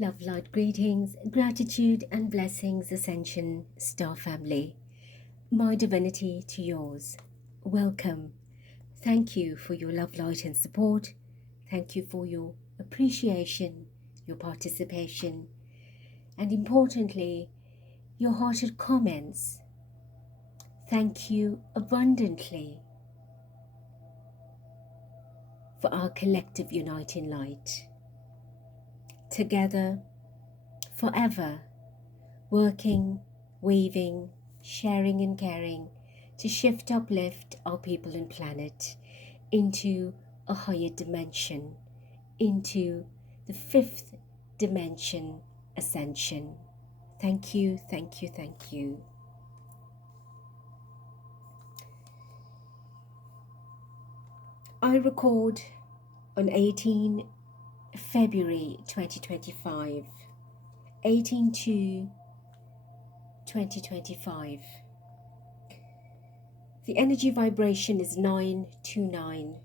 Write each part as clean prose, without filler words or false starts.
Love, light, greetings, gratitude and blessings, Ascension Star Family. My divinity to yours. Welcome. Thank you for your love, light and support. Thank you for your appreciation, your participation, and importantly, your hearted comments. Thank you abundantly for our collective uniting light. Together, forever, working, weaving, sharing and caring to shift, uplift our people and planet into a higher dimension, into the fifth dimension, Ascension. Thank you, thank you, thank you. I record on 18 February 2025, 18/2/2025. The energy vibration is 929,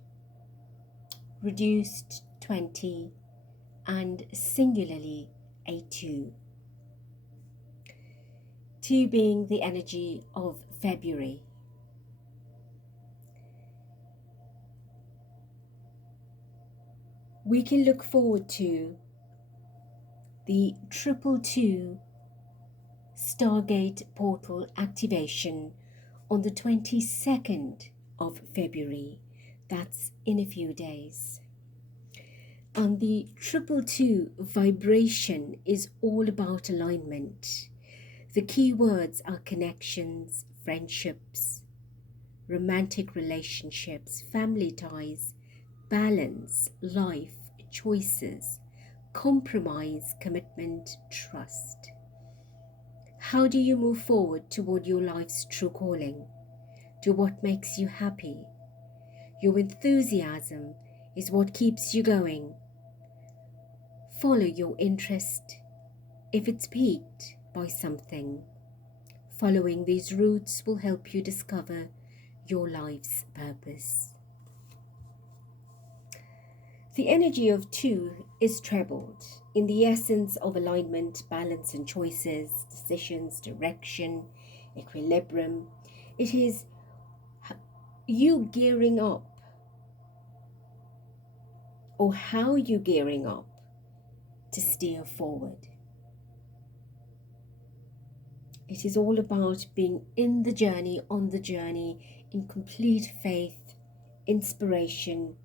reduced 20, and singularly a 2. 2 being the energy of February. We can look forward to the 222 Stargate portal activation on the 22nd of February. That's in a few days. And the 222 vibration is all about alignment. The key words are connections, friendships, romantic relationships, family ties, balance, life, choices, compromise, commitment, trust. How do you move forward toward your life's true calling? Do what makes you happy. Your enthusiasm is what keeps you going. Follow your interest if it's piqued by something. Following these routes will help you discover your life's purpose. The energy of 2 is trebled in the essence of alignment, balance and choices, decisions, direction, equilibrium. It is you gearing up, or how you gearing up to steer forward. It is all about being in the journey, on the journey, in complete faith, inspiration,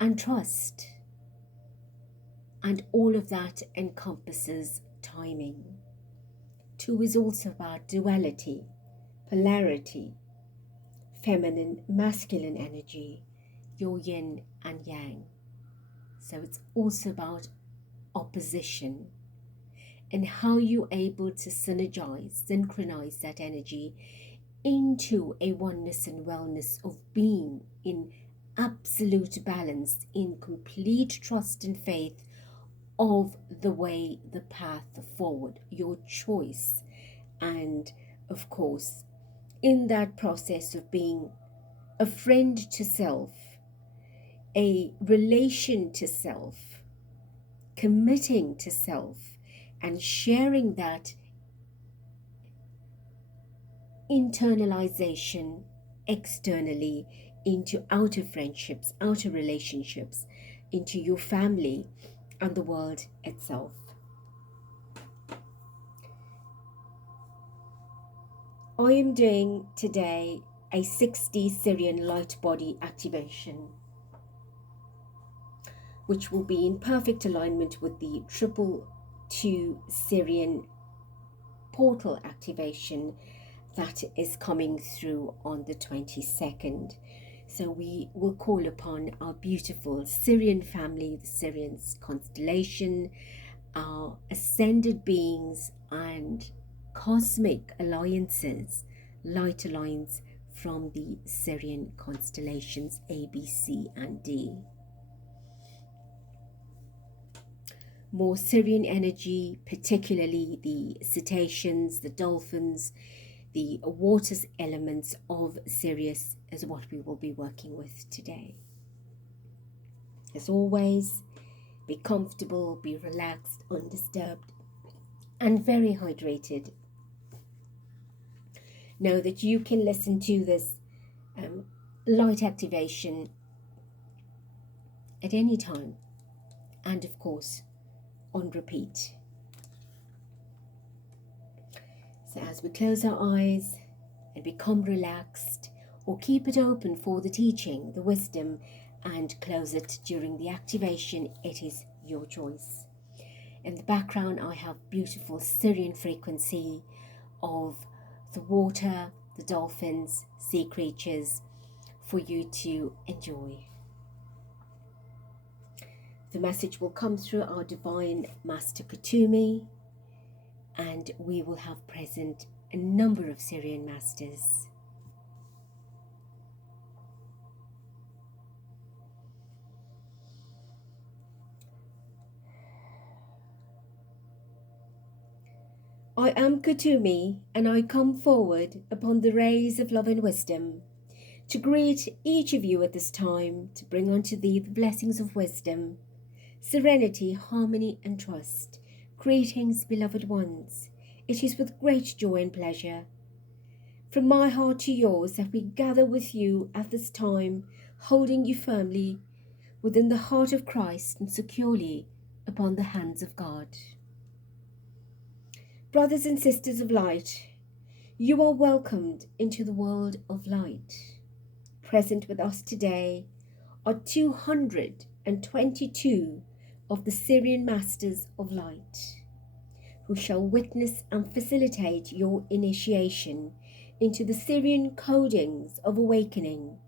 and trust. And all of that encompasses timing. 2 is also about duality, polarity, feminine, masculine energy, your yin and yang. So it's also about opposition and how you're able to synchronize that energy into a oneness and wellness of being in absolute balance, in complete trust and faith of the way, the path forward, your choice. And of course, in that process of being a friend to self, a relation to self, committing to self, and sharing that internalization externally into outer friendships, outer relationships, into your family and the world itself. I am doing today a 6D Sirian light body activation, which will be in perfect alignment with the 222 Sirian portal activation that is coming through on the 22nd. So we will call upon our beautiful Sirian family, the Sirian's constellation, our ascended beings and cosmic alliances, light alliance from the Sirian constellations A, B, C and D. More Sirian energy, particularly the cetaceans, the dolphins, the water elements of Sirius is what we will be working with today. As always, Be comfortable, be relaxed, undisturbed, and very hydrated. Know that you can listen to this light activation at any time, and of course on repeat. So as we close our eyes and become relaxed, or keep it open for the teaching, the wisdom, and close it during the activation, it is your choice. In the background I have beautiful Sirian frequency of the water, the dolphins, sea creatures for you to enjoy. The message will come through our Divine Master Kumi, and we will have present a number of Sirian Masters. I am Kumi, and I come forward upon the rays of love and wisdom to greet each of you at this time, to bring unto thee the blessings of wisdom, serenity, harmony, and trust. Greetings, beloved ones. It is with great joy and pleasure from my heart to yours that we gather with you at this time, holding you firmly within the heart of Christ and securely upon the hands of God. Brothers and sisters of light, you are welcomed into the world of light. Present with us today are 222 of the Sirian Masters of Light, who shall witness and facilitate your initiation into the Sirian codings of awakening,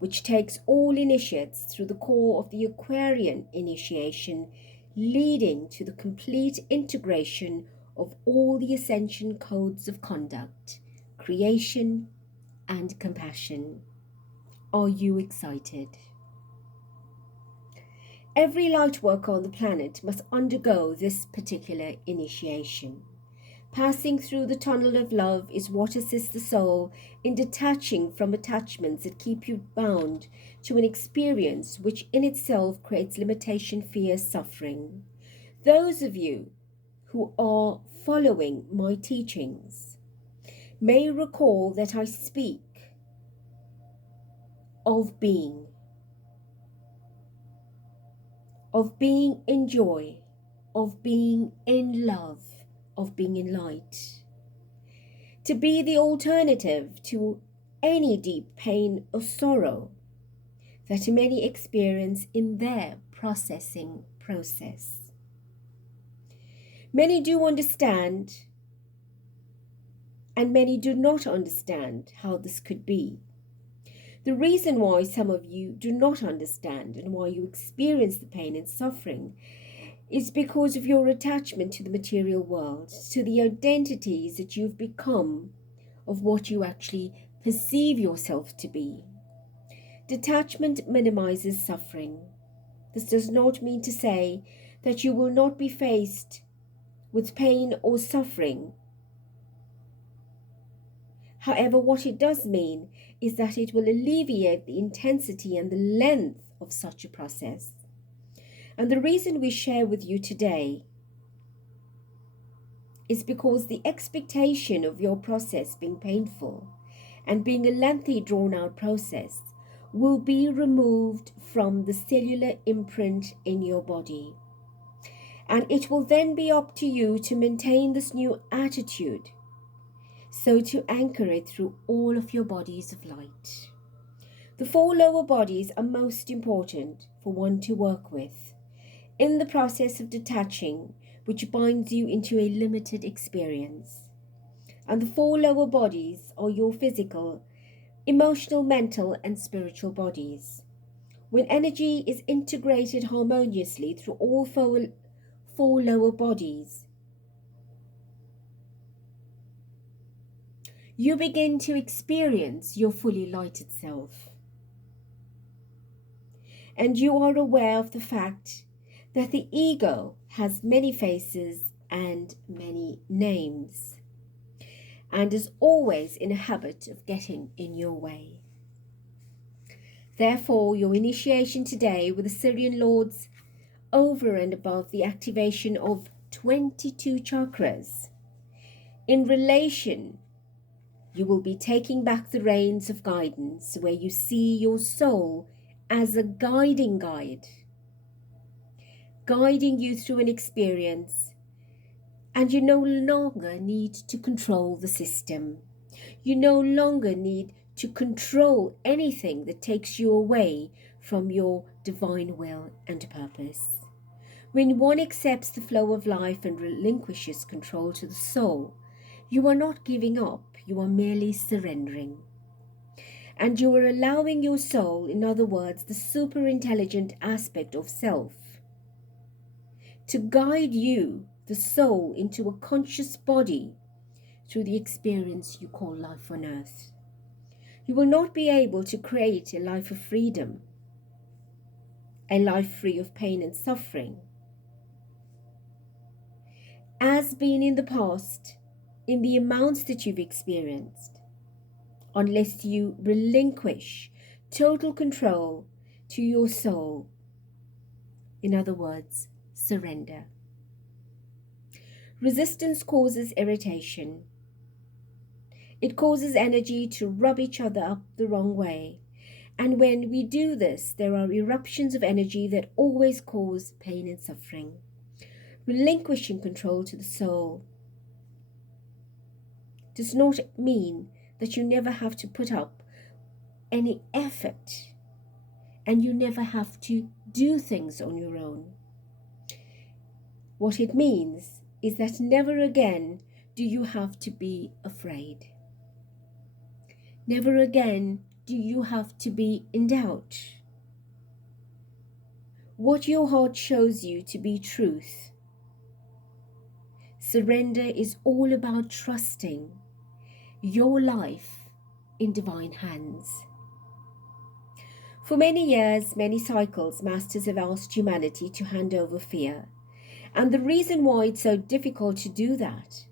which takes all initiates through the core of the Aquarian initiation, leading to the complete integration of all the Ascension codes of conduct, creation, and compassion. Are you excited? Every light worker on the planet must undergo this particular initiation. Passing through the tunnel of love is what assists the soul in detaching from attachments that keep you bound to an experience which in itself creates limitation, fear, suffering. Those of you who are following my teachings may recall that I speak of being in joy, of being in love, of being in light. To be the alternative to any deep pain or sorrow that many experience in their processing process. Many do understand, and many do not understand how this could be. The reason why some of you do not understand and why you experience the pain and suffering is because of your attachment to the material world, to the identities that you've become of what you actually perceive yourself to be. Detachment minimizes suffering. This does not mean to say that you will not be faced with pain or suffering. However, what it does mean is that it will alleviate the intensity and the length of such a process. And the reason we share with you today is because the expectation of your process being painful and being a lengthy, drawn-out process will be removed from the cellular imprint in your body. And it will then be up to you to maintain this new attitude, so to anchor it through all of your bodies of light. The 4 lower bodies are most important for one to work with in the process of detaching, which binds you into a limited experience. And the 4 lower bodies are your physical, emotional, mental, and spiritual bodies. When energy is integrated harmoniously through all 4 lower bodies, you begin to experience your fully lighted self. And you are aware of the fact that the ego has many faces and many names, and is always in a habit of getting in your way. Therefore, your initiation today with the Sirian Lords over and above the activation of 22 chakras. In relation, you will be taking back the reins of guidance, where you see your soul as a guiding guide, guiding you through an experience, and you no longer need to control the system. You no longer need to control anything that takes you away from your divine will and purpose. When one accepts the flow of life and relinquishes control to the soul, you are not giving up, you are merely surrendering. And you are allowing your soul, in other words, the super intelligent aspect of self, to guide you, the soul, into a conscious body through the experience you call life on earth. You will not be able to create a life of freedom, a life free of pain and suffering, as been in the past, in the amounts that you've experienced, unless you relinquish total control to your soul. In other words, surrender. Resistance causes irritation. It causes energy to rub each other up the wrong way. And when we do this, there are eruptions of energy that always cause pain and suffering. Relinquishing control to the soul does not mean that you never have to put up any effort and you never have to do things on your own. What it means is that never again do you have to be afraid. Never again do you have to be in doubt. What your heart shows you to be truth. Surrender is all about trusting your life in divine hands. For many years, many cycles, masters have asked humanity to hand over fear. And the reason why it's so difficult to do that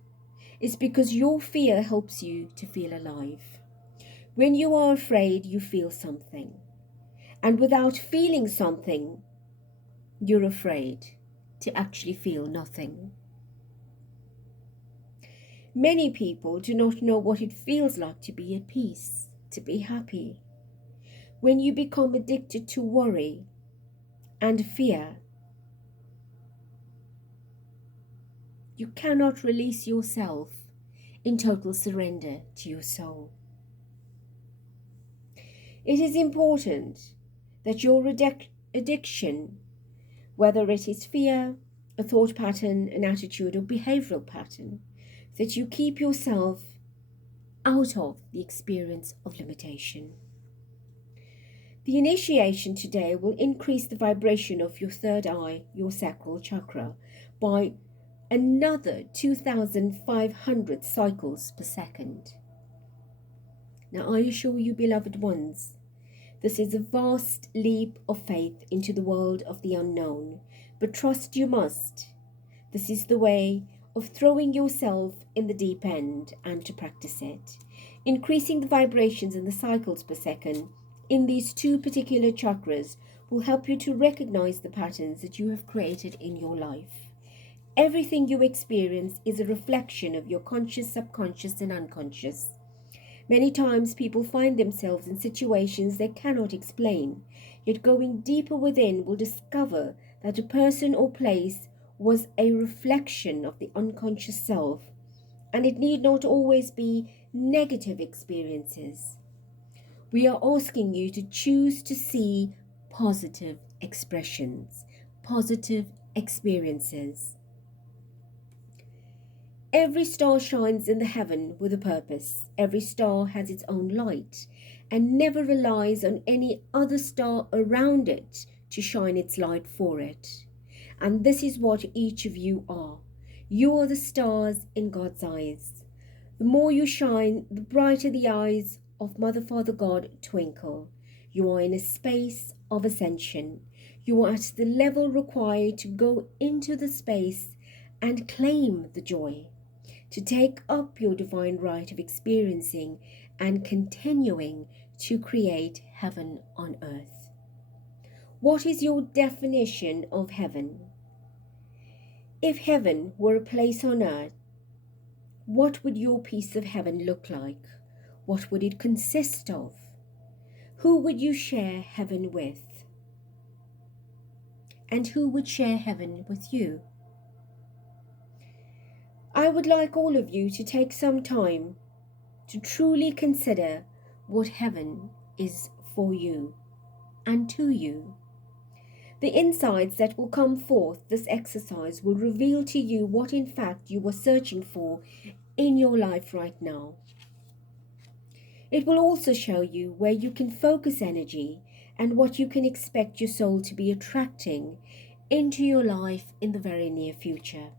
is because your fear helps you to feel alive. When you are afraid, you feel something. And without feeling something, you're afraid to actually feel nothing. Many people do not know what it feels like to be at peace, to be happy. When you become addicted to worry and fear, you cannot release yourself in total surrender to your soul. It is important that your addiction, whether it is fear, a thought pattern, an attitude, or behavioral pattern, that you keep yourself out of the experience of limitation. The initiation today will increase the vibration of your third eye, your sacral chakra, by another 2,500 cycles per second. Now, I assure you, beloved ones, this is a vast leap of faith into the world of the unknown, but trust you must. This is the way of throwing yourself in the deep end and to practice it. Increasing the vibrations and the cycles per second in these two particular chakras will help you to recognize the patterns that you have created in your life. Everything you experience is a reflection of your conscious, subconscious, and unconscious. Many times people find themselves in situations they cannot explain, yet going deeper within will discover that a person or place was a reflection of the unconscious self, and it need not always be negative experiences. We are asking you to choose to see positive expressions, positive experiences. Every star shines in the heaven with a purpose. Every star has its own light and never relies on any other star around it to shine its light for it. And this is what each of you are. You are the stars in God's eyes. The more you shine, the brighter the eyes of Mother, Father, God twinkle. You are in a space of ascension. You are at the level required to go into the space and claim the joy, to take up your divine right of experiencing and continuing to create heaven on earth. What is your definition of heaven? If heaven were a place on earth, what would your piece of heaven look like? What would it consist of? Who would you share heaven with? And who would share heaven with you? I would like all of you to take some time to truly consider what heaven is for you and to you. The insights that will come forth this exercise will reveal to you what in fact you are searching for in your life right now. It will also show you where you can focus energy and what you can expect your soul to be attracting into your life in the very near future.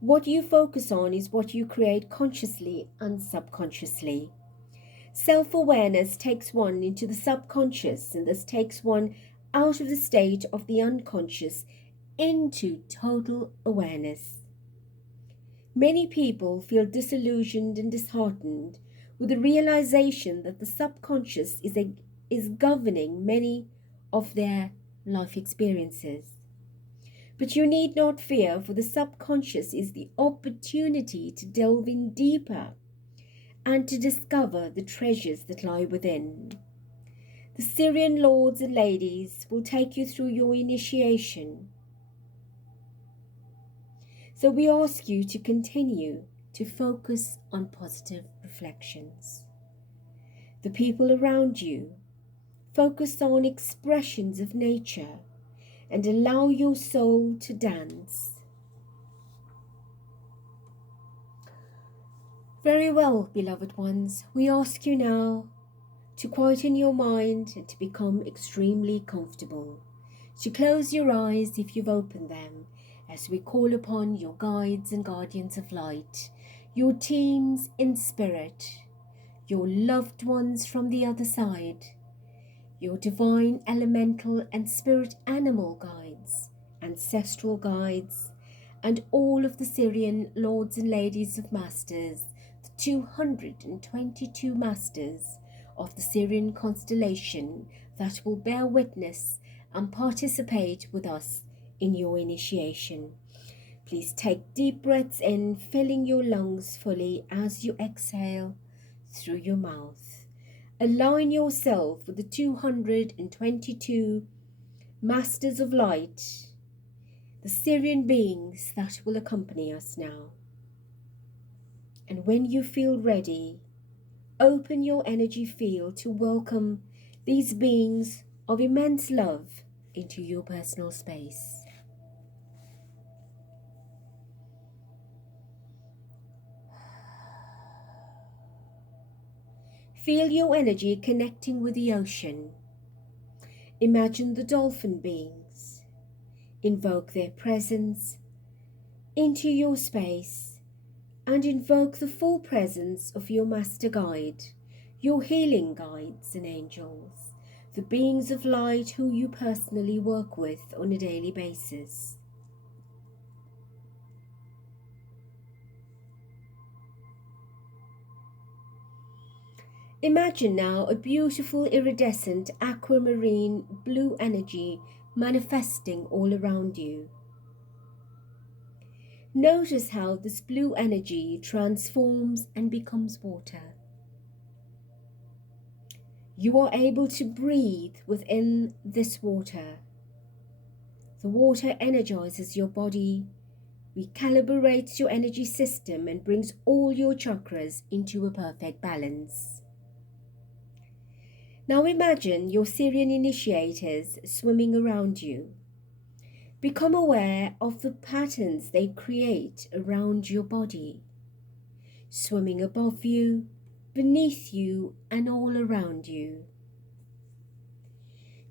What you focus on is what you create consciously and subconsciously. Self-awareness takes one into the subconscious, and this takes one out of the state of the unconscious into total awareness. Many people feel disillusioned and disheartened with the realization that the subconscious is governing many of their life experiences. But you need not fear, for the subconscious is the opportunity to delve in deeper and to discover the treasures that lie within. The Sirian lords and ladies will take you through your initiation. So we ask you to continue to focus on positive reflections. The people around you, focus on expressions of nature and allow your soul to dance. Very well, beloved ones, we ask you now to quieten your mind and to become extremely comfortable, to close your eyes if you've opened them, as we call upon your guides and guardians of light, your teams in spirit, your loved ones from the other side, your divine elemental and spirit animal guides, ancestral guides, and all of the Sirian lords and ladies of masters, the 222 masters of the Sirian constellation that will bear witness and participate with us in your initiation. Please take deep breaths in, filling your lungs fully as you exhale through your mouth. Align yourself with the 222 masters of light, the Sirian beings that will accompany us now. And when you feel ready, open your energy field to welcome these beings of immense love into your personal space. Feel your energy connecting with the ocean. Imagine the dolphin beings. Invoke their presence into your space and invoke the full presence of your master guide, your healing guides and angels, the beings of light who you personally work with on a daily basis. Imagine now a beautiful iridescent aquamarine blue energy manifesting all around you. Notice how this blue energy transforms and becomes water. You are able to breathe within this water. The water energizes your body, recalibrates your energy system, and brings all your chakras into a perfect balance. Now imagine your Sirian initiators swimming around you. Become aware of the patterns they create around your body, swimming above you, beneath you, and all around you.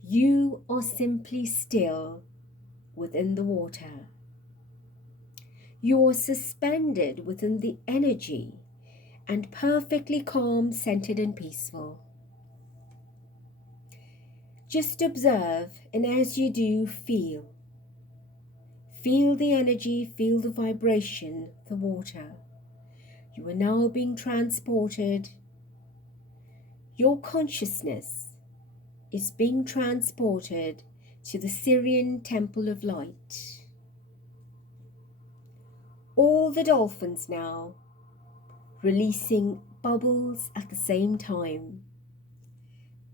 You are simply still within the water. You are suspended within the energy and perfectly calm, centered, and peaceful. Just observe, and as you do, feel. Feel the energy, feel the vibration, the water. You are now being transported. Your consciousness is being transported to the Sirian Temple of Light. All the dolphins now releasing bubbles at the same time.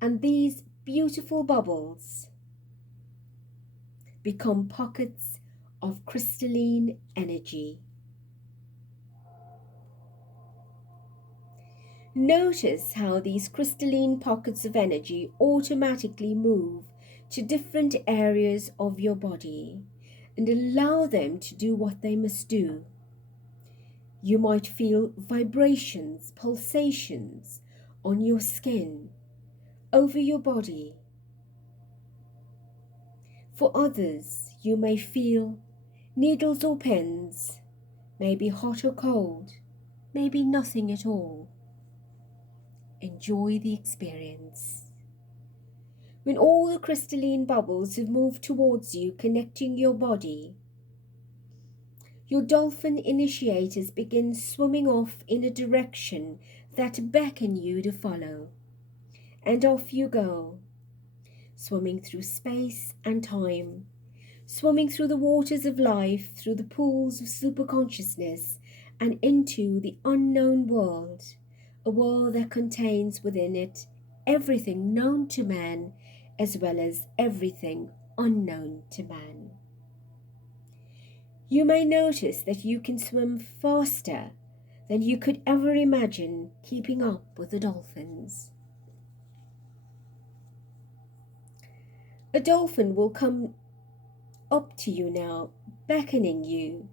And these beautiful bubbles become pockets of crystalline energy. Notice how these crystalline pockets of energy automatically move to different areas of your body and allow them to do what they must do. You might feel vibrations, pulsations on your skin, over your body. For others, you may feel needles or pins, maybe hot or cold, maybe nothing at all. Enjoy the experience. When all the crystalline bubbles have moved towards you, connecting your body, your dolphin initiators begin swimming off in a direction that beckon you to follow. And off you go, swimming through space and time, swimming through the waters of life, through the pools of superconsciousness, and into the unknown world, a world that contains within it everything known to man as well as everything unknown to man. You may notice that you can swim faster than you could ever imagine, keeping up with the dolphins. A dolphin will come up to you now, beckoning you.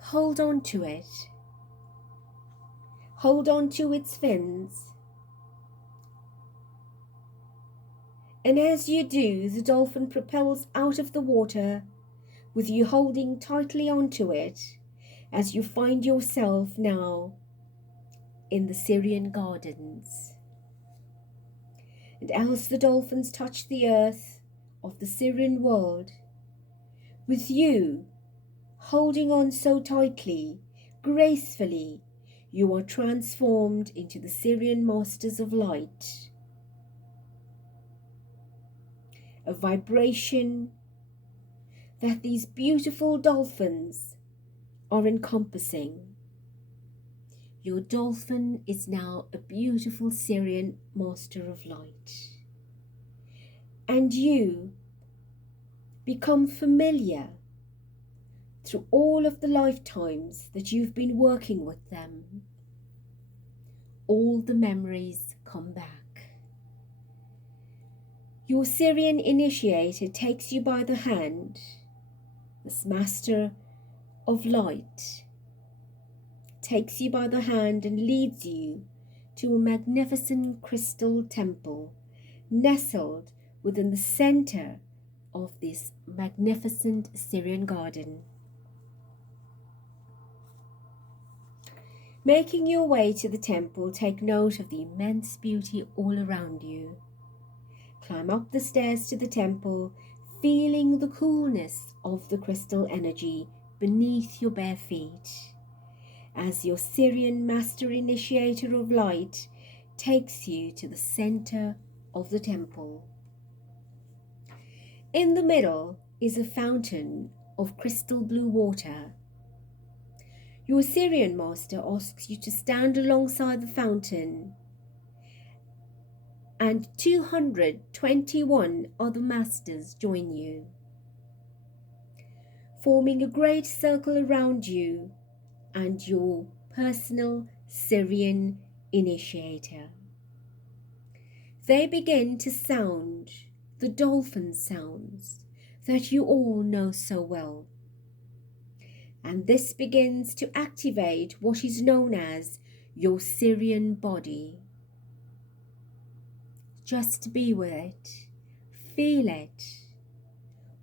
Hold on to it. Hold on to its fins. And as you do, the dolphin propels out of the water, with you holding tightly onto it, as you find yourself now in the Sirian gardens. And as the dolphins touch the earth of the Sirian world, with you holding on so tightly, gracefully, you are transformed into the Sirian Masters of Light. A vibration that these beautiful dolphins are encompassing. Your dolphin is now a beautiful Sirian Master of Light. And you become familiar through all of the lifetimes that you've been working with them. All the memories come back. Your Sirian initiator takes you by the hand, this Master of Light takes you by the hand and leads you to a magnificent crystal temple nestled within the center of this magnificent Sirian garden. Making your way to the temple, take note of the immense beauty all around you. Climb up the stairs to the temple, feeling the coolness of the crystal energy beneath your bare feet, as your Sirian Master Initiator of Light takes you to the center of the temple. In the middle is a fountain of crystal blue water. Your Sirian Master asks you to stand alongside the fountain, and 221 other Masters join you, forming a great circle around you and your personal Sirian Initiator. They begin to sound the dolphin sounds that you all know so well. And this begins to activate what is known as your Sirian body. Just be with it. Feel it.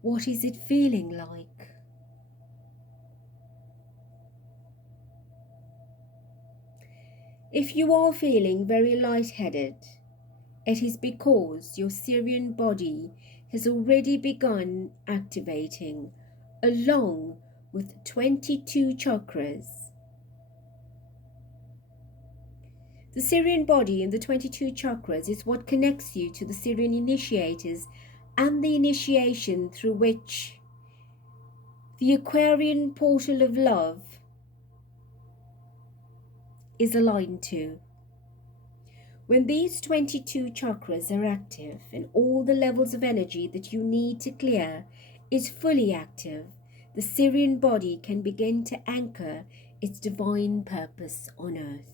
What is it feeling like? If you are feeling very lightheaded, it is because your Sirian body has already begun activating along with 22 chakras. The Sirian body and the 22 chakras is what connects you to the Sirian initiators and the initiation through which the Aquarian portal of love is aligned to. When these 22 chakras are active and all the levels of energy that you need to clear is fully active, the Sirian body can begin to anchor its divine purpose on earth.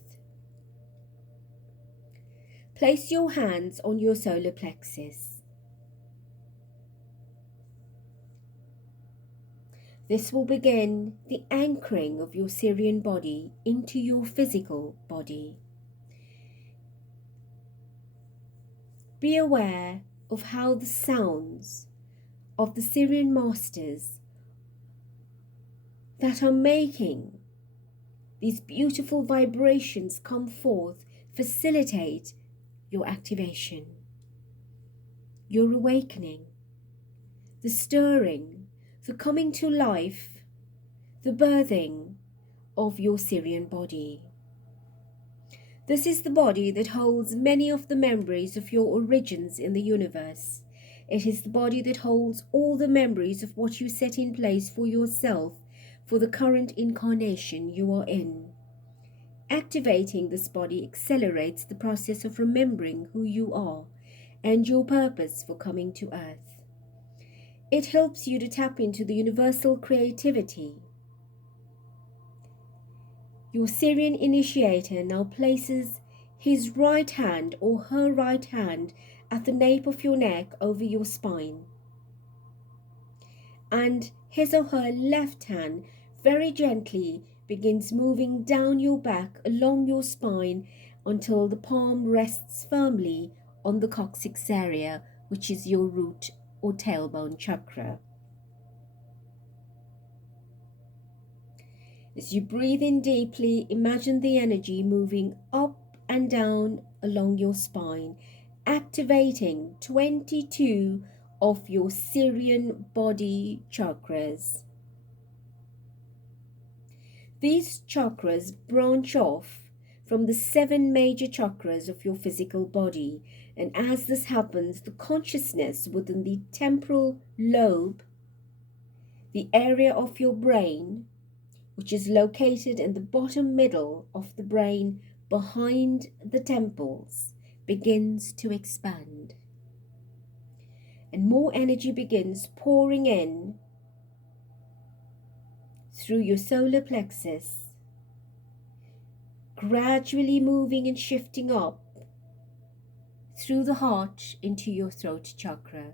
Place your hands on your solar plexus. This will begin the anchoring of your Sirian body into your physical body. Be aware of how the sounds of the Sirian masters that are making these beautiful vibrations come forth facilitate your activation, your awakening, the stirring, the coming to life, the birthing of your Sirian body. This is the body that holds many of the memories of your origins in the universe. It is the body that holds all the memories of what you set in place for yourself for the current incarnation you are in. Activating this body accelerates the process of remembering who you are and your purpose for coming to Earth. It helps you to tap into the universal creativity. Your Sirian initiator now places his right hand or her right hand at the nape of your neck over your spine, and his or her left hand very gently begins moving down your back along your spine until the palm rests firmly on the coccyx area, which is your root or tailbone chakra. As you breathe in deeply, imagine the energy moving up and down along your spine, activating 22 of your Sirian body chakras. These chakras branch off from the 7 major chakras of your physical body, and as this happens, the consciousness within the temporal lobe, the area of your brain, which is located in the bottom middle of the brain behind the temples, begins to expand. And more energy begins pouring in through your solar plexus, gradually moving and shifting up through the heart into your throat chakra.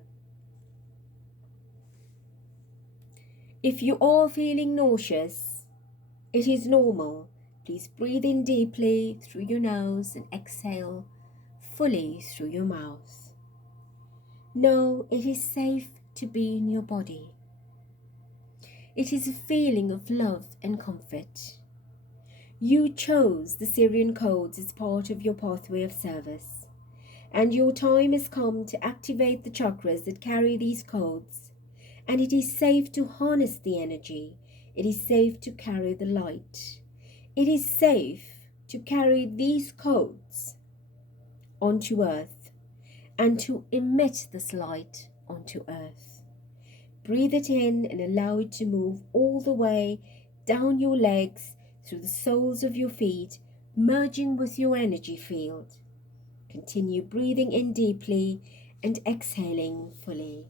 If you are feeling nauseous, it is normal. Please breathe in deeply through your nose and exhale fully through your mouth. Know it is safe to be in your body. It is a feeling of love and comfort. You chose the Sirian codes as part of your pathway of service, and your time has come to activate the chakras that carry these codes, and it is safe to harness the energy. It is safe to carry the light. It is safe to carry these codes onto Earth and to emit this light onto Earth. Breathe it in and allow it to move all the way down your legs, through the soles of your feet, merging with your energy field. Continue breathing in deeply and exhaling fully.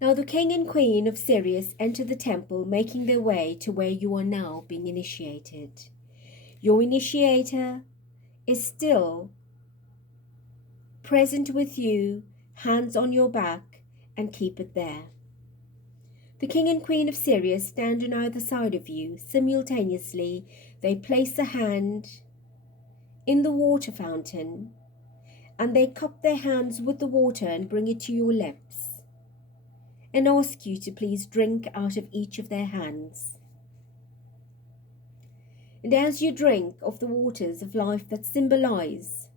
Now the King and Queen of Sirius enter the temple, making their way to where you are now being initiated. Your initiator is still present with you, hands on your back, and keep it there. The King and Queen of Sirius stand on either side of you. Simultaneously, they place a hand in the water fountain, and they cup their hands with the water and bring it to your lips, and ask you to please drink out of each of their hands. And as you drink of the waters of life that symbolize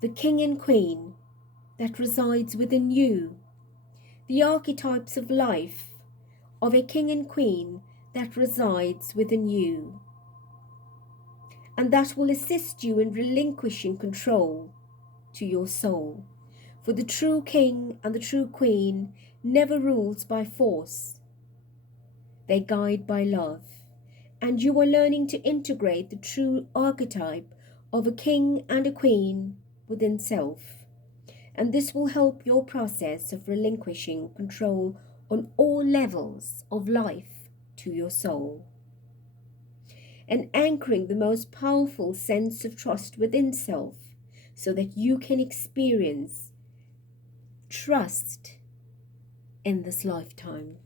the King and Queen that resides within you, the archetypes of life of a king and queen that resides within you, and that will assist you in relinquishing control to your soul. For the true king and the true queen never rules by force. They guide by love. And you are learning to integrate the true archetype of a king and a queen within self. And this will help your process of relinquishing control on all levels of life to your soul, and anchoring the most powerful sense of trust within self so that you can experience trust in this lifetime.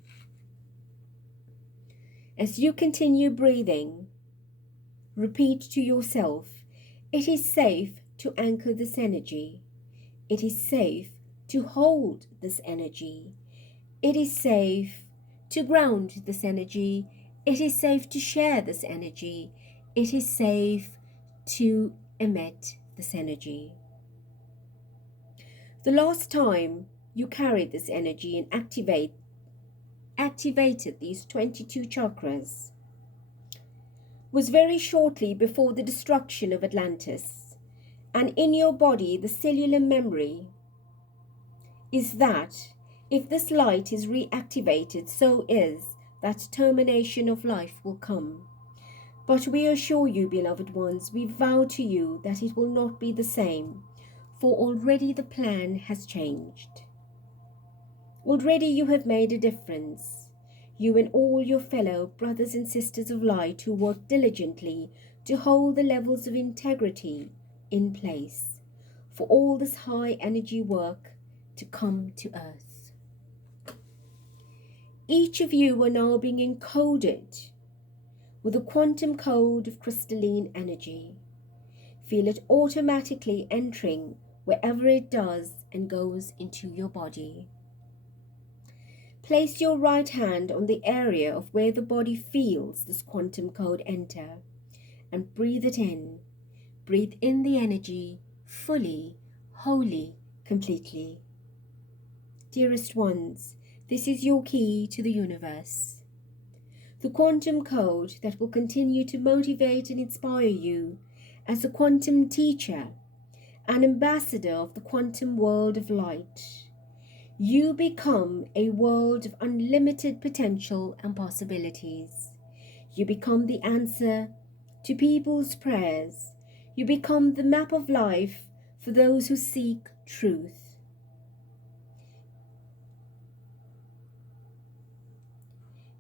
As you continue breathing, repeat to yourself, it is safe to anchor this energy. It is safe to hold this energy. It is safe to ground this energy. It is safe to share this energy. It is safe to emit this energy. The last time you carried this energy and activated these 22 chakras was very shortly before the destruction of Atlantis. And in your body, the cellular memory is that if this light is reactivated, so is that termination of life will come. But we assure you, beloved ones, we vow to you that it will not be the same, for already the plan has changed. Already you have made a difference, you and all your fellow brothers and sisters of light who work diligently to hold the levels of integrity in place for all this high energy work to come to earth. Each of you are now being encoded with a quantum code of crystalline energy. Feel it automatically entering wherever it does and goes into your body. Place your right hand on the area of where the body feels this quantum code enter and breathe it in. Breathe in the energy fully, wholly, completely. Dearest ones, this is your key to the universe. The quantum code that will continue to motivate and inspire you as a quantum teacher, an ambassador of the quantum world of light. You become a world of unlimited potential and possibilities. You become the answer to people's prayers. You become the map of life for those who seek truth.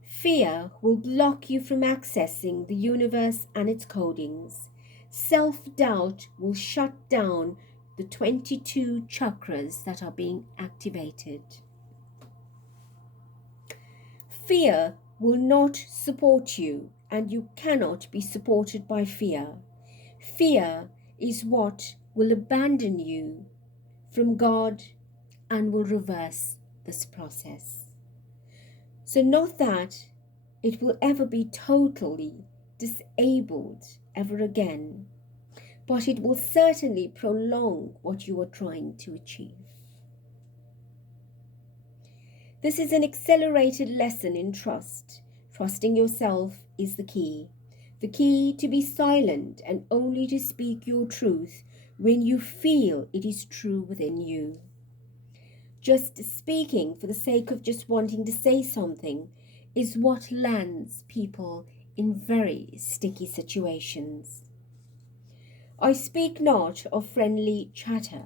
Fear will block you from accessing the universe and its codings. Self-doubt will shut down the 22 chakras that are being activated. Fear will not support you, and you cannot be supported by fear. Fear is what will abandon you from God and will reverse this process. So not that it will ever be totally disabled ever again, but it will certainly prolong what you are trying to achieve. This is an accelerated lesson in trust. Trusting yourself is the key. The key to be silent and only to speak your truth when you feel it is true within you. Just speaking for the sake of just wanting to say something is what lands people in very sticky situations. I speak not of friendly chatter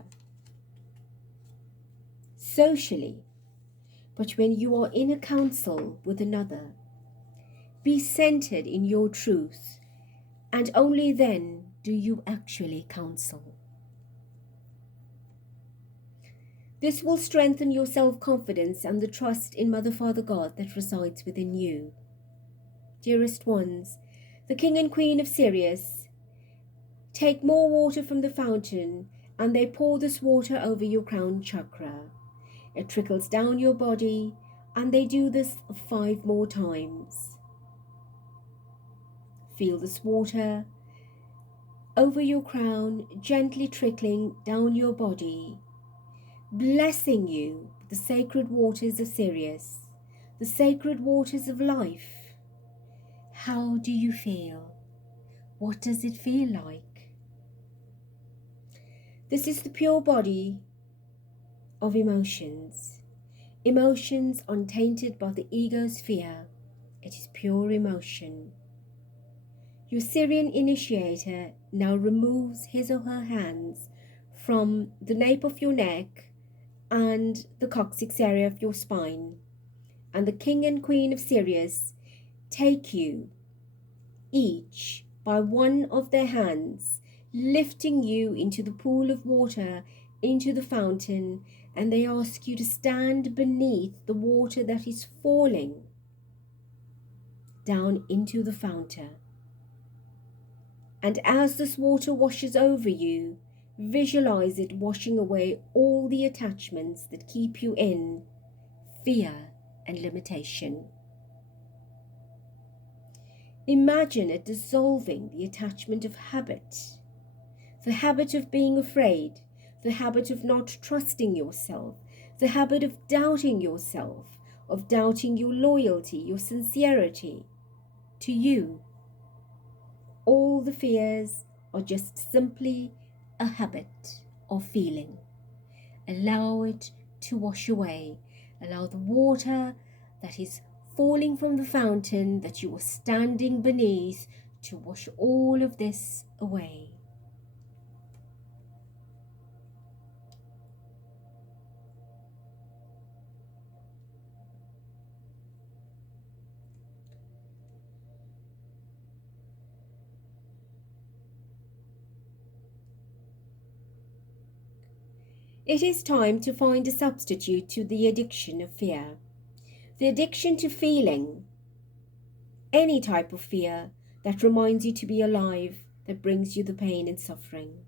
socially, but when you are in a council with another, be centered in your truth, and only then do you actually counsel. This will strengthen your self-confidence and the trust in Mother, Father, God that resides within you. Dearest ones, the King and Queen of Sirius take more water from the fountain, and they pour this water over your crown chakra. It trickles down your body, and they do this 5 more times. Feel this water over your crown, gently trickling down your body, blessing you with the sacred waters of Sirius, the sacred waters of life, How do you feel? What does it feel like? This is the pure body of emotions. Emotions untainted by the ego's fear. It is pure emotion. Your Sirian initiator now removes his or her hands from the nape of your neck and the coccyx area of your spine. And the King and Queen of Sirius take you, each by one of their hands, lifting you into the pool of water, into the fountain, and they ask you to stand beneath the water that is falling down into the fountain. And as this water washes over you, visualize it washing away all the attachments that keep you in fear and limitation. Imagine it dissolving the attachment of habit, the habit of being afraid, the habit of not trusting yourself, the habit of doubting yourself, of doubting your loyalty, your sincerity to you. All the fears are just simply a habit of feeling. Allow it to wash away. Allow the water that is falling from the fountain that you are standing beneath to wash all of this away. It is time to find a substitute to the addiction of fear. The addiction to feeling any type of fear that reminds you to be alive, that brings you the pain and suffering.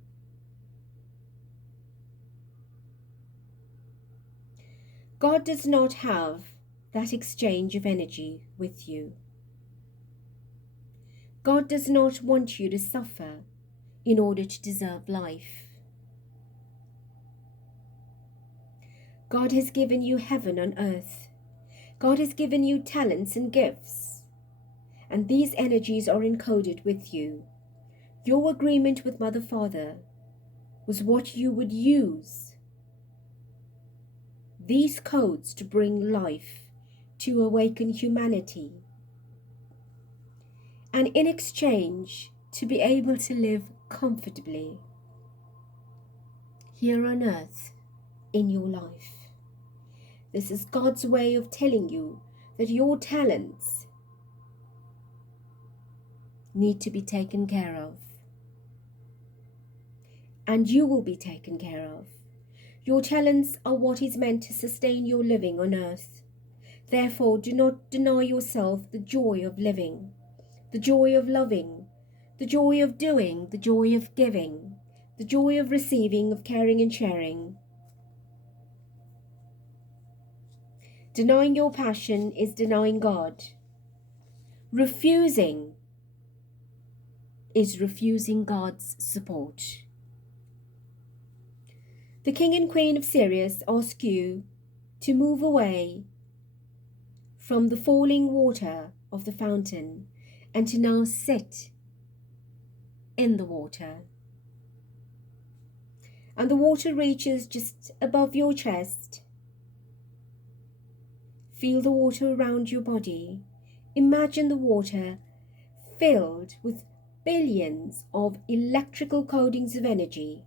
God does not have that exchange of energy with you. God does not want you to suffer in order to deserve life. God has given you heaven on earth. God has given you talents and gifts. And these energies are encoded with you. Your agreement with Mother Father was what you would use these codes to bring life, to awaken humanity. And in exchange, to be able to live comfortably here on earth in your life. This is God's way of telling you that your talents need to be taken care of. And you will be taken care of. Your talents are what is meant to sustain your living on earth. Therefore, do not deny yourself the joy of living, the joy of loving, the joy of doing, the joy of giving, the joy of receiving, of caring and sharing. Denying your passion is denying God. Refusing is refusing God's support. The King and Queen of Sirius ask you to move away from the falling water of the fountain and to now sit in the water. And the water reaches just above your chest. Feel the water around your body. Imagine the water filled with billions of electrical codings of energy.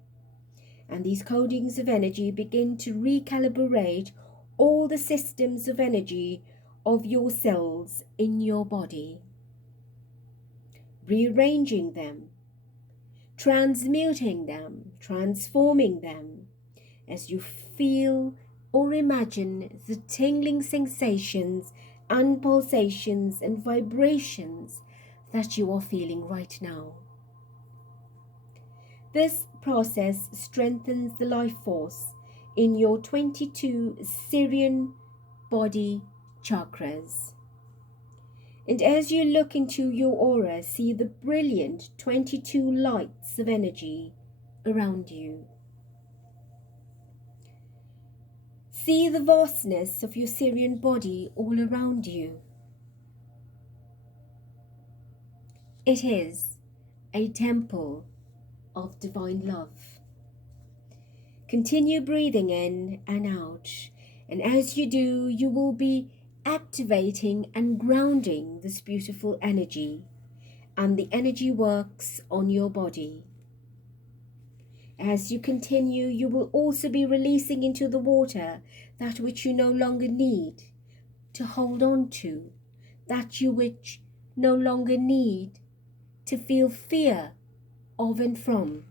And these codings of energy begin to recalibrate all the systems of energy of your cells in your body, rearranging them, transmuting them, transforming them, as you feel or imagine the tingling sensations and pulsations and vibrations that you are feeling right now. This process strengthens the life force in your 22 Sirian body chakras. And as you look into your aura, see the brilliant 22 lights of energy around you. See the vastness of your Sirian body all around you. It is a temple of divine love. Continue breathing in and out, and as you do, you will be activating and grounding this beautiful energy, and the energy works on your body. As you continue, you will also be releasing into the water that which you no longer need to hold on to, that you which no longer need to feel fear of and from.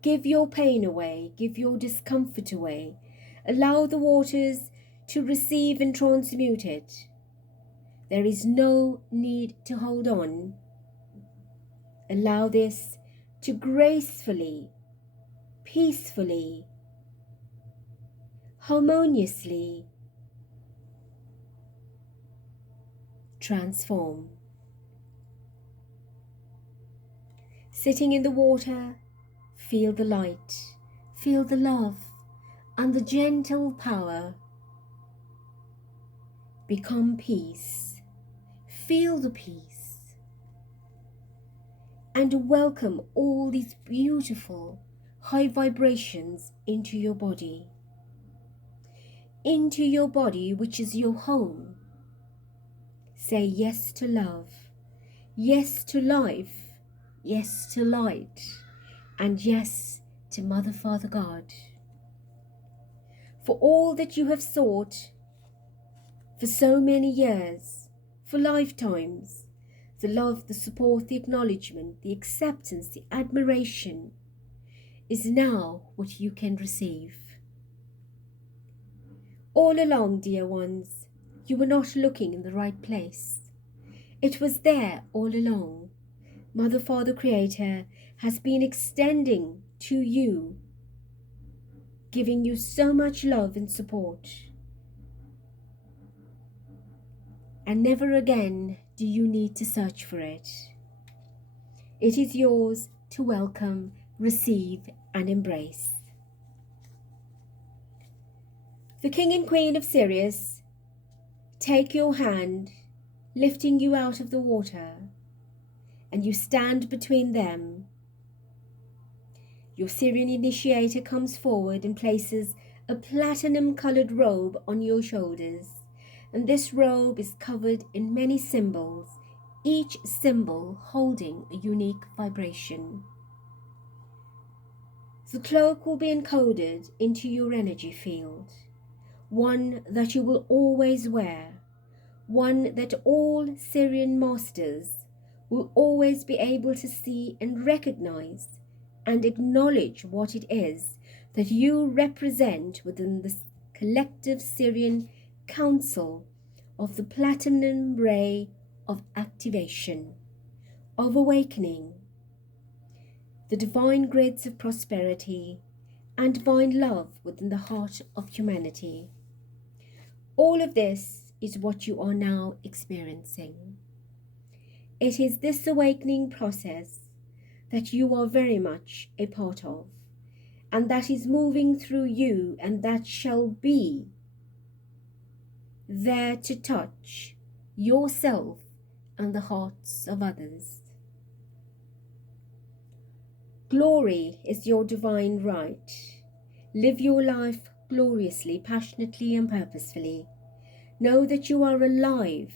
Give your pain away, give your discomfort away. Allow the waters to receive and transmute it. There is no need to hold on. Allow this to gracefully, peacefully, harmoniously transform. Sitting in the water, feel the light, feel the love and the gentle power. Become peace, feel the peace, and welcome all these beautiful high vibrations into your body. Into your body, which is your home. Say yes to love, yes to life, yes to light, and yes to Mother, Father, God. For all that you have sought for so many years, for lifetimes, the love, the support, the acknowledgement, the acceptance, the admiration is now what you can receive. All along, dear ones, you were not looking in the right place. It was there all along. Mother, Father, Creator has been extending to you, giving you so much love and support. And never again do you need to search for it. It is yours to welcome, receive, and embrace. The King and Queen of Sirius take your hand, lifting you out of the water, and you stand between them. Your Sirian initiator comes forward and places a platinum-colored robe on your shoulders, and this robe is covered in many symbols, each symbol holding a unique vibration. The cloak will be encoded into your energy field, one that you will always wear, one that all Sirian masters will always be able to see and recognize and acknowledge what it is that you represent within the collective Sirian council of the platinum ray of activation, of awakening, the divine grids of prosperity and divine love within the heart of humanity. All of this is what you are now experiencing. It is this awakening process that you are very much a part of, and that is moving through you, and that shall be there to touch yourself and the hearts of others. Glory is your divine right. Live your life gloriously, passionately, and purposefully. Know that you are alive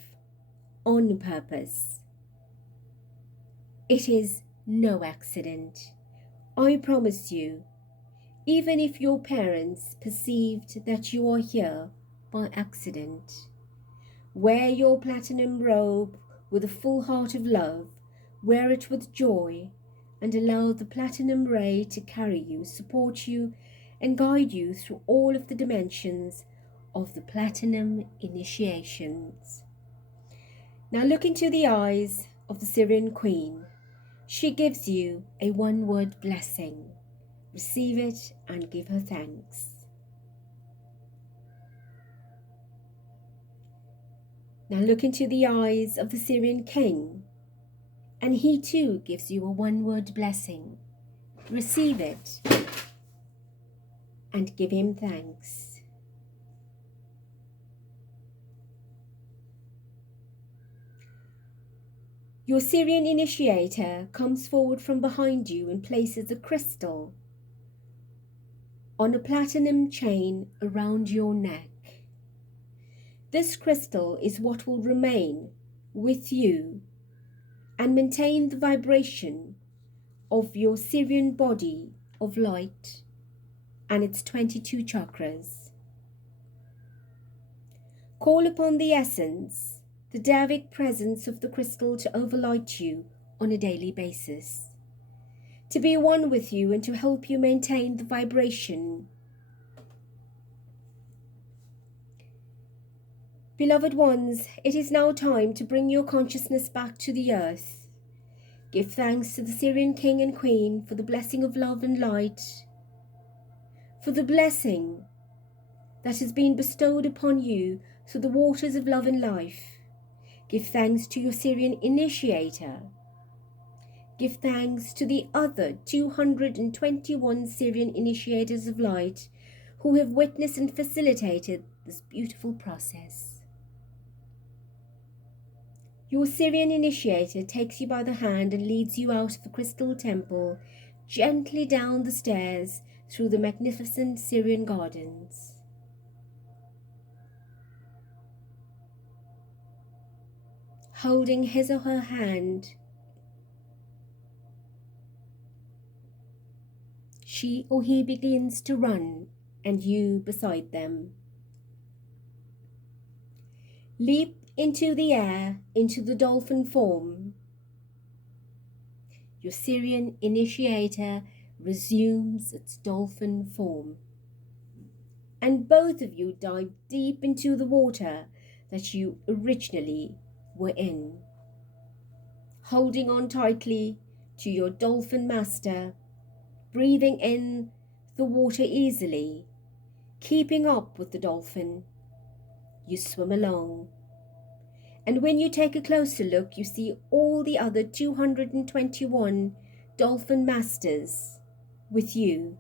on purpose. It is no accident. I promise you, even if your parents perceived that you are here by accident, wear your platinum robe with a full heart of love, wear it with joy, and allow the platinum ray to carry you, support you, and guide you through all of the dimensions of the platinum initiations. Now look into the eyes of the Sirian Queen. She gives you a one-word blessing. Receive it and give her thanks. Now look into the eyes of the Sirian King, and he too gives you a one-word blessing. Receive it and give him thanks. Your Sirian initiator comes forward from behind you and places a crystal on a platinum chain around your neck. This crystal is what will remain with you and maintain the vibration of your Sirian body of light and its 22 chakras. Call upon the essence, the Davic presence of the crystal to overlight you on a daily basis, to be one with you and to help you maintain the vibration. Beloved ones, it is now time to bring your consciousness back to the earth. Give thanks to the Sirian King and Queen for the blessing of love and light, for the blessing that has been bestowed upon you through the waters of love and life. Give thanks to your Sirian initiator. Give thanks to the other 221 Sirian initiators of light who have witnessed and facilitated this beautiful process. Your Sirian initiator takes you by the hand and leads you out of the crystal temple, gently down the stairs through the magnificent Sirian gardens. Holding his or her hand, she or he begins to run, and you beside them. Leap into the air, into the dolphin form. Your Sirian initiator resumes its dolphin form, and both of you dive deep into the water that you originally were in, holding on tightly to your dolphin master, breathing in the water easily, keeping up with the dolphin. You swim along, and when you take a closer look, you see all the other 221 dolphin masters with you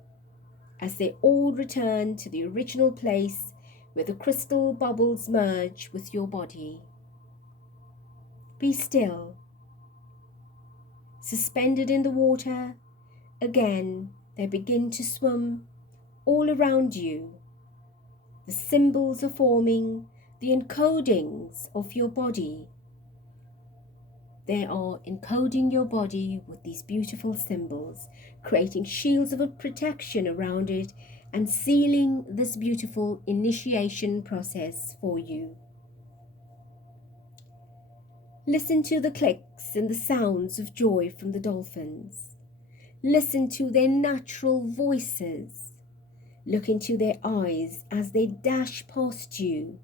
as they all return to the original place where the crystal bubbles merge with your body. Be still. Suspended in the water, again they begin to swim all around you. The symbols are forming, the encodings of your body. They are encoding your body with these beautiful symbols, creating shields of protection around it and sealing this beautiful initiation process for you. Listen to the clicks and the sounds of joy from the dolphins. Listen to their natural voices. Look into their eyes as they dash past you.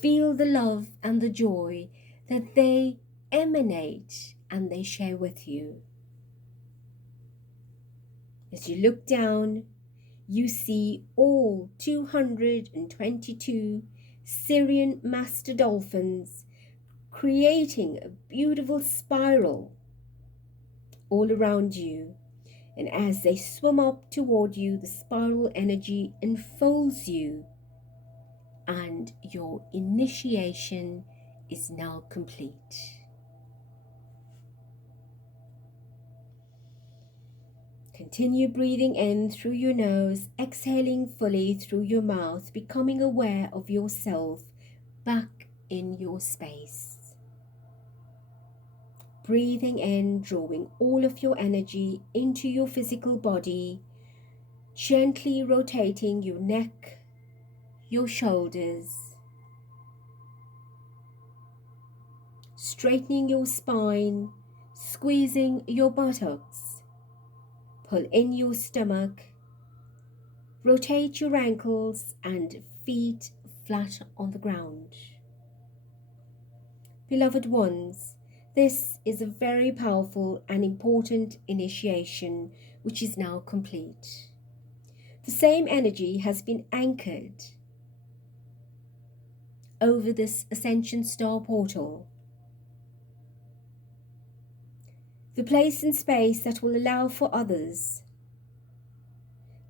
Feel the love and the joy that they emanate and they share with you. As you look down, you see all 222 Sirian master dolphins creating a beautiful spiral all around you. And as they swim up toward you, the spiral energy enfolds you, and your initiation is now complete. Continue breathing in through your nose, exhaling fully through your mouth, becoming aware of yourself back in your space. Breathing in, drawing all of your energy into your physical body, gently rotating your neck, your shoulders, straightening your spine, squeezing your buttocks, pull in your stomach, rotate your ankles and feet flat on the ground. Beloved ones, this is a very powerful and important initiation which is now complete. The same energy has been anchored over this Ascension star portal, the place and space that will allow for others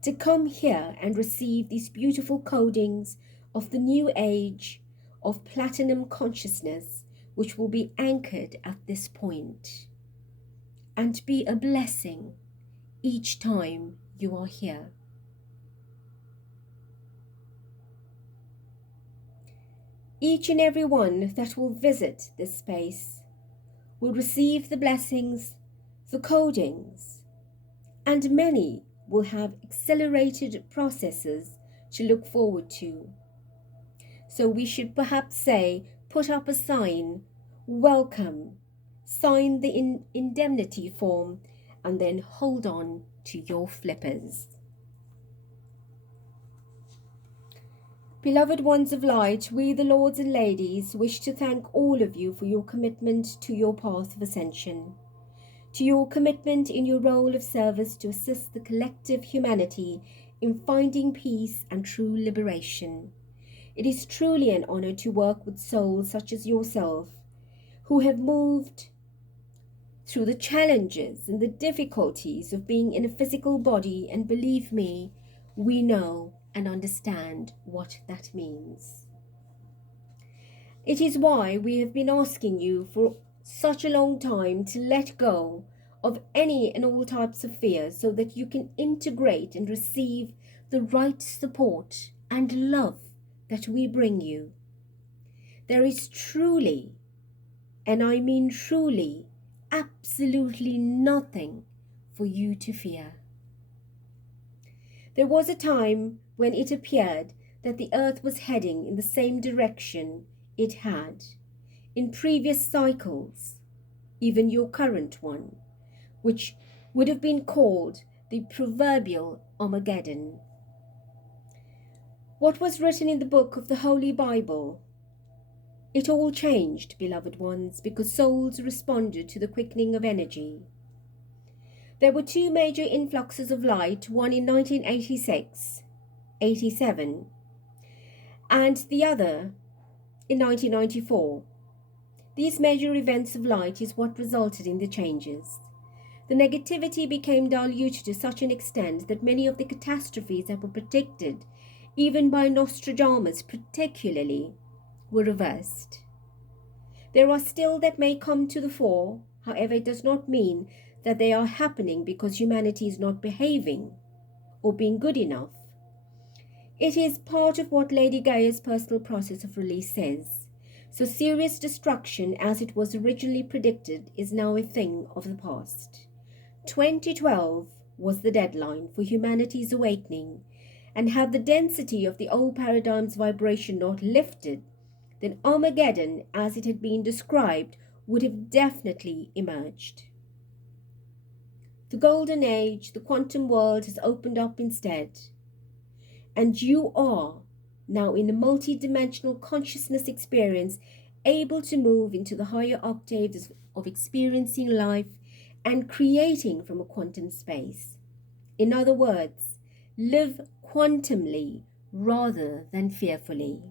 to come here and receive these beautiful codings of the new age of platinum consciousness, which will be anchored at this point and be a blessing each time you are here. Each and every one that will visit this space will receive the blessings, the codings, and many will have accelerated processes to look forward to. So we should perhaps say, put up a sign, welcome, sign the indemnity form, and then hold on to your flippers. Beloved ones of light, we the lords and ladies wish to thank all of you for your commitment to your path of ascension, to your commitment in your role of service to assist the collective humanity in finding peace and true liberation. It is truly an honor to work with souls such as yourself, who have moved through the challenges and the difficulties of being in a physical body, and believe me, we know and understand what that means. It is why we have been asking you for such a long time to let go of any and all types of fears so that you can integrate and receive the right support and love that we bring you. There is truly, and I mean truly, absolutely nothing for you to fear. There was a time when it appeared that the earth was heading in the same direction it had in previous cycles, even your current one, which would have been called the proverbial Armageddon. What was written in the book of the Holy Bible? It all changed, beloved ones, because souls responded to the quickening of energy. There were two major influxes of light, one in 1986, 87, and the other in 1994. These major events of light is what resulted in the changes. The negativity became diluted to such an extent that many of the catastrophes that were predicted, even by Nostradamus particularly, were reversed. There are still that may come to the fore, however, it does not mean that they are happening because humanity is not behaving or being good enough. It is part of what Lady Gaia's personal process of release says. So serious destruction, as it was originally predicted, is now a thing of the past. 2012 was the deadline for humanity's awakening, and had the density of the old paradigm's vibration not lifted, then Armageddon, as it had been described, would have definitely emerged. The golden age, the quantum world, has opened up instead, and you are now in a multi-dimensional consciousness experience, able to move into the higher octaves of experiencing life and creating from a quantum space. In other words, live quantumly rather than fearfully.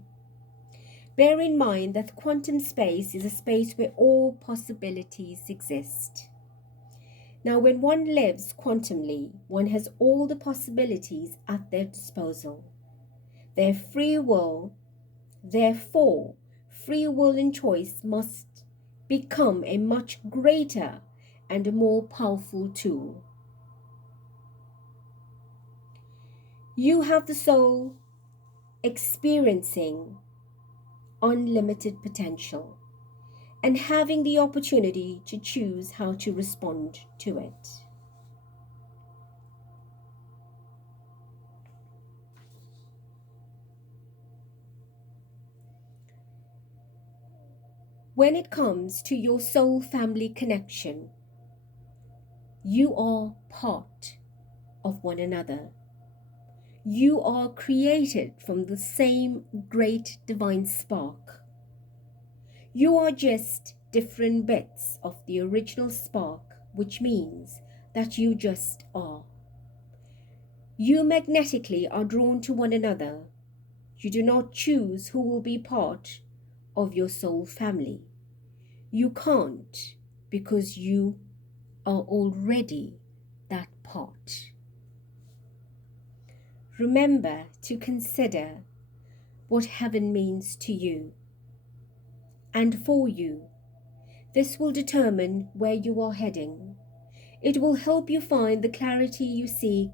Bear in mind that quantum space is a space where all possibilities exist. Now, when one lives quantumly, one has all the possibilities at their disposal. Their free will, therefore, free will and choice must become a much greater and a more powerful tool. You have the soul experiencing unlimited potential and having the opportunity to choose how to respond to it. When it comes to your soul family connection, you are part of one another. You are created from the same great divine spark. You are just different bits of the original spark, which means that you just are. You magnetically are drawn to one another. You do not choose who will be part of your soul family. You can't, because you are already that part. Remember to consider what heaven means to you and for you This will determine where you are heading. It will help you find the clarity you seek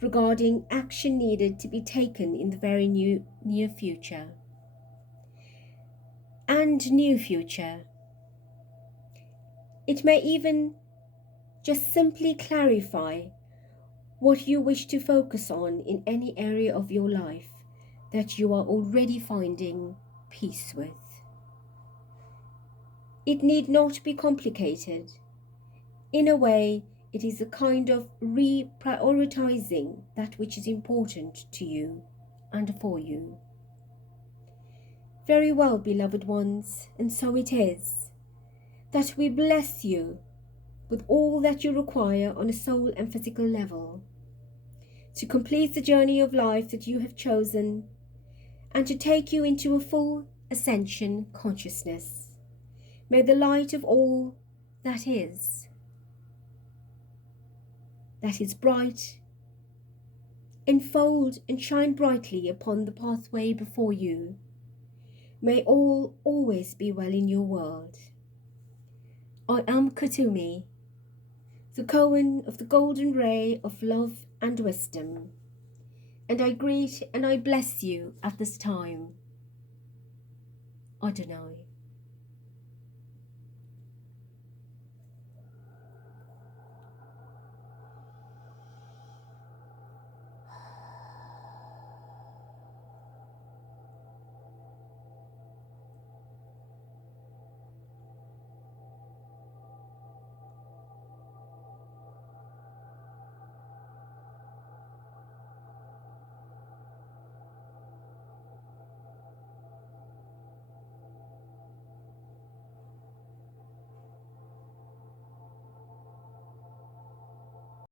regarding action needed to be taken in the very near future. And new future. It may even just simply clarify what you wish to focus on in any area of your life that you are already finding peace with. It need not be complicated. In a way, it is a kind of reprioritizing that which is important to you and for you. Very well, beloved ones, and so it is, that we bless you with all that you require on a soul and physical level, to complete the journey of life that you have chosen, and to take you into a full ascension consciousness. May the light of all that is bright, enfold and shine brightly upon the pathway before you. May all always be well in your world. I am Kumi, the Koan of the golden ray of love and wisdom, and I greet and I bless you at this time. Adonai.